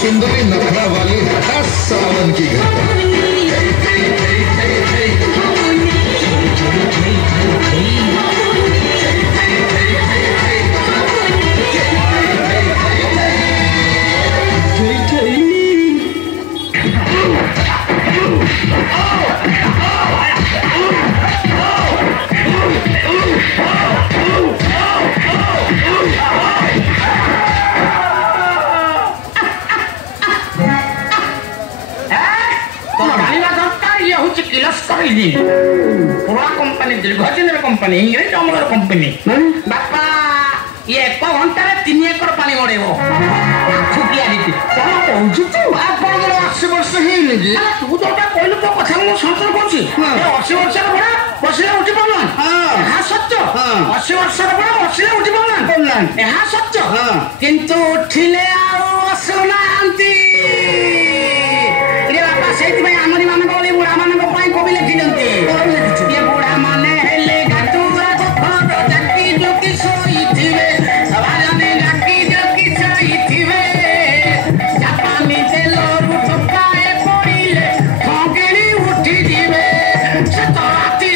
सुंदरी नखरा वाली हटा सावन की घर पुरा कंपनी दीर्घदिन कंपनी इंग्रेज अमलर कंपनी बापा ये 1 घंटा 3 एकड़ पानी मड़ेब छुटिया रीति कौन कहूँ तू आपन 80 वर्ष है तू तो कहलु तो कथा मु संतर करछि 80 वर्ष बड़ा बसिले उठी पड़लन हां सत्य 80 वर्ष बड़ा बसिले उठी पड़लन हां सत्य किंतु उठिले आ असुनांती रे बापा सेति में हमरी मान बोली बुढ़ा मान को पाई को भी लिखि दंती ये बुढ़ा माने हेले गातुरा घर जकी जो कि सोई थिवे सवाल में लकी जो कि सोई थिवे जापानी से लोरू ठोकाए पड़िले ठोकड़ी उठी दिवे सतराती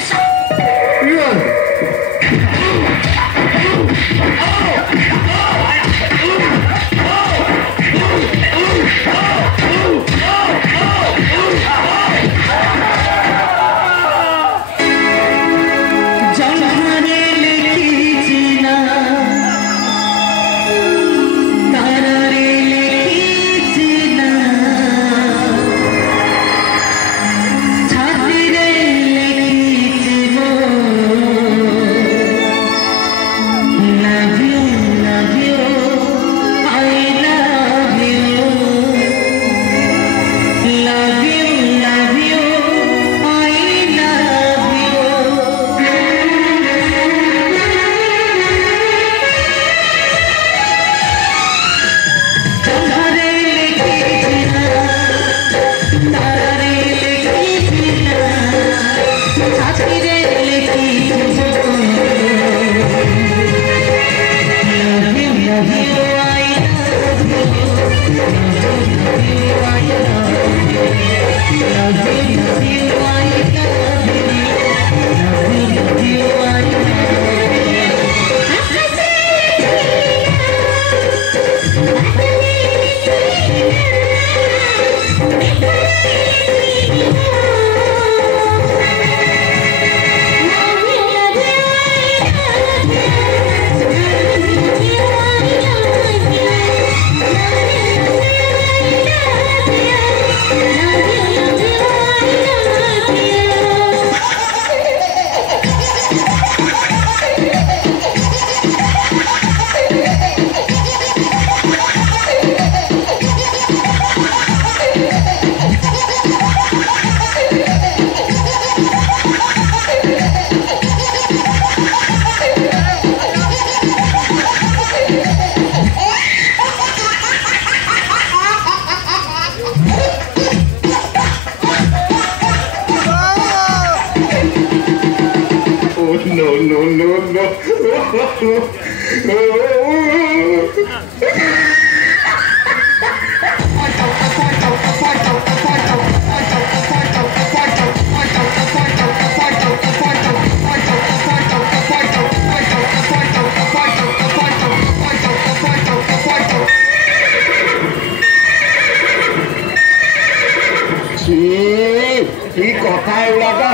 কথা এগুলা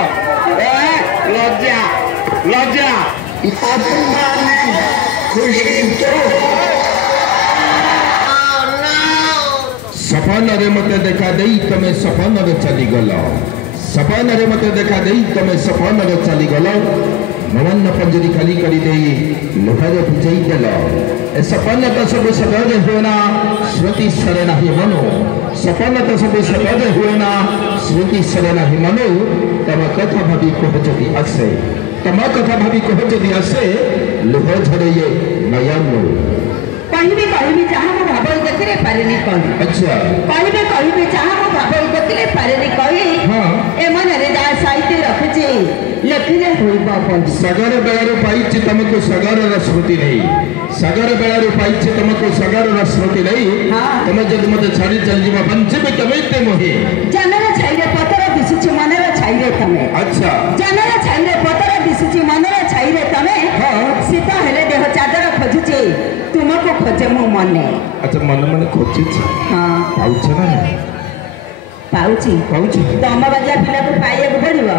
লজ্জা লজ্জা খুশি তো सपन मत देखा दे तुम्हें सपन चली गल सपन मत देखा दे तुम्हें सपन चली गल मन पंजरी खाली कर लुहर भिजई देल ए सपन तो सब सगज हुएना श्रुति सरे नहीं मनो सपन तो सब सगज हुएना श्रुति सरे नहीं मनो तम कथा भावी कह जदि आसे तम कथा भावी कह जदि आसे लुह झरे नयन कहबी जहाँ मो भाव गति पारे कही अच्छा कहबी जहाँ मो भाव गति पारे कही ए मन जहाँ साहित्य रखिचे लेखिले सगर बेलू पाई तुमको सगर स्मृति नहीं सगर बेलू पाई तुमको सगर स्मृति नहीं तुम जब मत छाड़ी चल जीव बंचे कमेते मोहे जनर छाइरे पतर दिशुची मनर छाइरे तमे अच्छा जनर छाइरे पतर दिशुची मनर छाइरे तमे सीता हेले देह चादर खोजुचे तुमको खोजे मो मने अच्छा मन मन खोजे हां पाउछ ना पाउची तम बजा पिला को पाइए को पड़िबो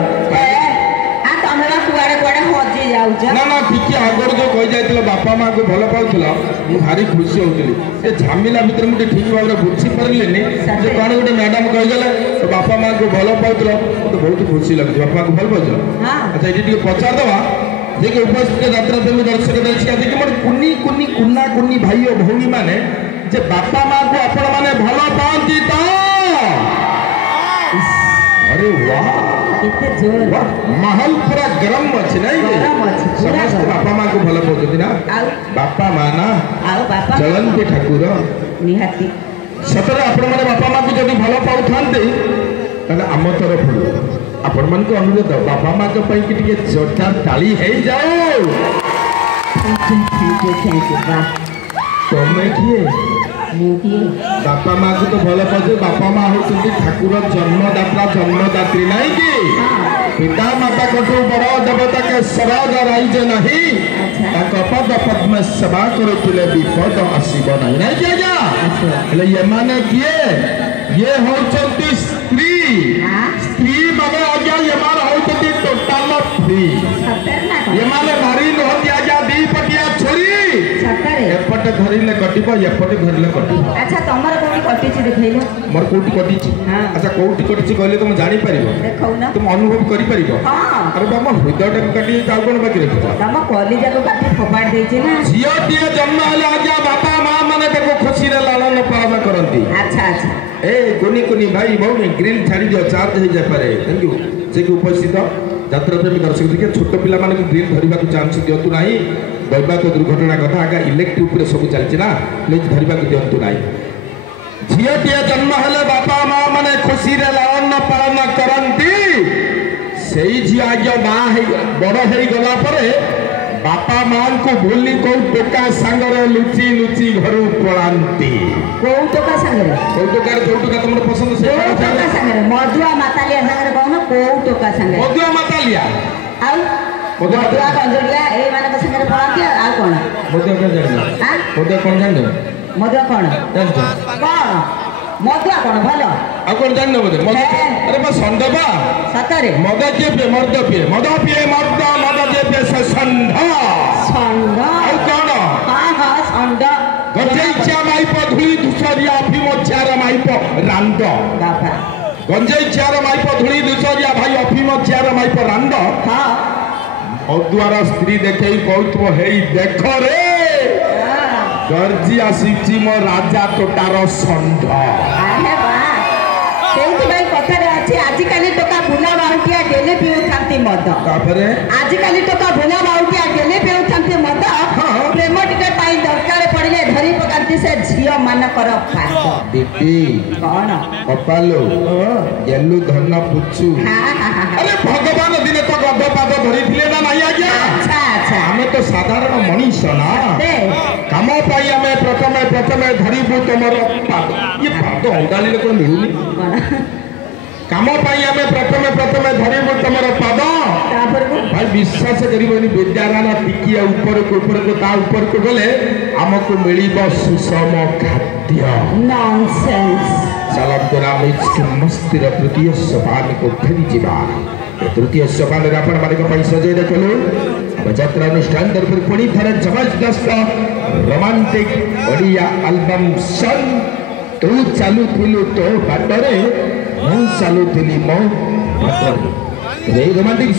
आ तमे बा कुआडे कुआडे हजी जाउछ ना ना ठीक आगर जो कहि जाइतलो बापा मां को भलो पाउथलो मु भारी खुशी होतली ए झामिला भीतर मुटे ठीक भाबरे बुझी परलेनी जे कोन गोटे मैडम कहि गेले तो बापा मां को भलो पाउथलो तो बहुत खुशी लागछ बापा को भलो पाउछ हां अच्छा एटी ठीक पचार दवा देखिए उपस्थित यात्रा प्रेमी दर्शक देखिए देखिए मोर कुन्नी कुन्नी कुन्ना कुन्नी भाई और भौणी माने जे बापा मां को आपण माने भलो पांती तो अरे वाह कितने जोर महल पूरा गरम अछि नहीं समस्त बापा मां को भलो पाउती ना बापा मां ना बापा चलन के ठाकुर निहाती सतरे आपण माने बापा मां को जदी भलो पाउथांते तने आम तरफ आपण मन को अनुरोध बापा मां के पई कि जोरदार ताली है जाओ थैंक यू तमे किए बापा मां को तो भल पाचे बापा मां होती ठाकुर जन्मदात्री नहीं कि पिता माता कठू बड़ देवता के सराज राइजे नहीं पद पद्म सेवा करुले विपद आसब नहीं कि आज्ञा ये माने किए ये होती स्त्री स्त्री माने आज्ञा ये मान होती टोटाल फ्री ये माने भारी नहती आज्ञा दी पटिया छोड़ी एपटे धरिले कटिब एपटे धरिले कटिब अच्छा तमर कोठी कटिछि देखैलो मोर कोठी कटिछि अच्छा कोठी कटिछि कहले तुम जानि परिबो देखौ ना तुम अनुभव करि परिबो हां अरे बाबा हृदयटा काटी जाउ कोन बाकी रखिबो तम कलिजा को काटी फोपाड़ देछि ना झियोटिए जन्म हले आज्ञा बापा मां माने देखो खुशी रे लालन पालन करंती अच्छा अच्छा ए कोनी कोनी भाई भौणी ग्रिल छाड़ी दियो चार्ज हो जाय पारे थैंक यू जे कि उपस्थित यात्रा प्रेमी दर्शक देखिए छोट पिला माने को ग्रिल धरिबा को चांस दियंतु नाही दैवाक दुर्घटना कथा आगा इलेक्ट्रिक ऊपर सब चलछि ना लेज धरिबा को दियंतु नाही झियोटिए जन्म हले बापा मां माने खुशी रे लालन पालन करंती सेई झिया आज्ञा बा हे बड़ हे गला परे बापा मां को भूली को टोका संगरे लुची लुची घरु पळांती को टोका संगरे को टोका रे टोका तुमर पसंद से टोका संगरे मधुआ मातालिया संगरे कहनो को टोका संगरे मधुआ मातालिया आउ मधुआ कंजरिया ए माने को संगरे पळांती आ कोन मधुआ कोन जानि हां मधुआ कोन जानि मधुआ कोन जानतो कोन मधुआ कोन भलो आ कोन जानि न मधुआ अरे बा संदबा सतरे मद जे पे मर्द पे मद पिए मर्द मद जे पे से संध आ कोन हां हां संध गंजेइचा माइप धुली दुसरिया अफिम चार माइप रांद बापा गंजेइचा माइप धुली दुसरिया भाई अफिम चार माइप रांद हां अद्वारा स्त्री देखई कहतो हेई देख रे गर्जी आसीची मो राजा टोटार संध अरे वाह सेउति भाई कथार अच्छे आजिकल टोका भुला बाउटिया डेली पिउथांती मद तापरे आजिकल टोका भुला बाउटिया डेली पिउथांती मद प्रेम टिके पाई दरकार पड़िले धरी पकांती से झियो मानकर पाद दीदी कौन कपालो गेलु धन पुछु अरे भगवान दिने तो गध पाद धरी थिले ना नहीं आज्ञा अच्छा अच्छा हमें तो साधारण मनीष ना काम पाई हमें प्रथमे धरिबु तुमर पाद ये पाद अंगाली लोक मिलुनी काम पाई हमें प्रथमे धरिबु तुमर पाद भाई विश्वास करिबनी विद्याराना टिकिया ऊपर को ता ऊपर को गले हमको मिलिबो सुषम खाद्य नॉनसेंस चलम तोरा इसके मस्तिर तृतीय सोपान को फेरी जीवा तृतीय सोपान रे आपण माने को पैसा जे देखलो अब यात्रा अनुष्ठान तरफ पुणी थरे जबरदस्त रोमांटिक ओडिया एल्बम सन तू चालू थिलु तो बाटरे मु चालू थिली मो बाटरे रे रोमांटिक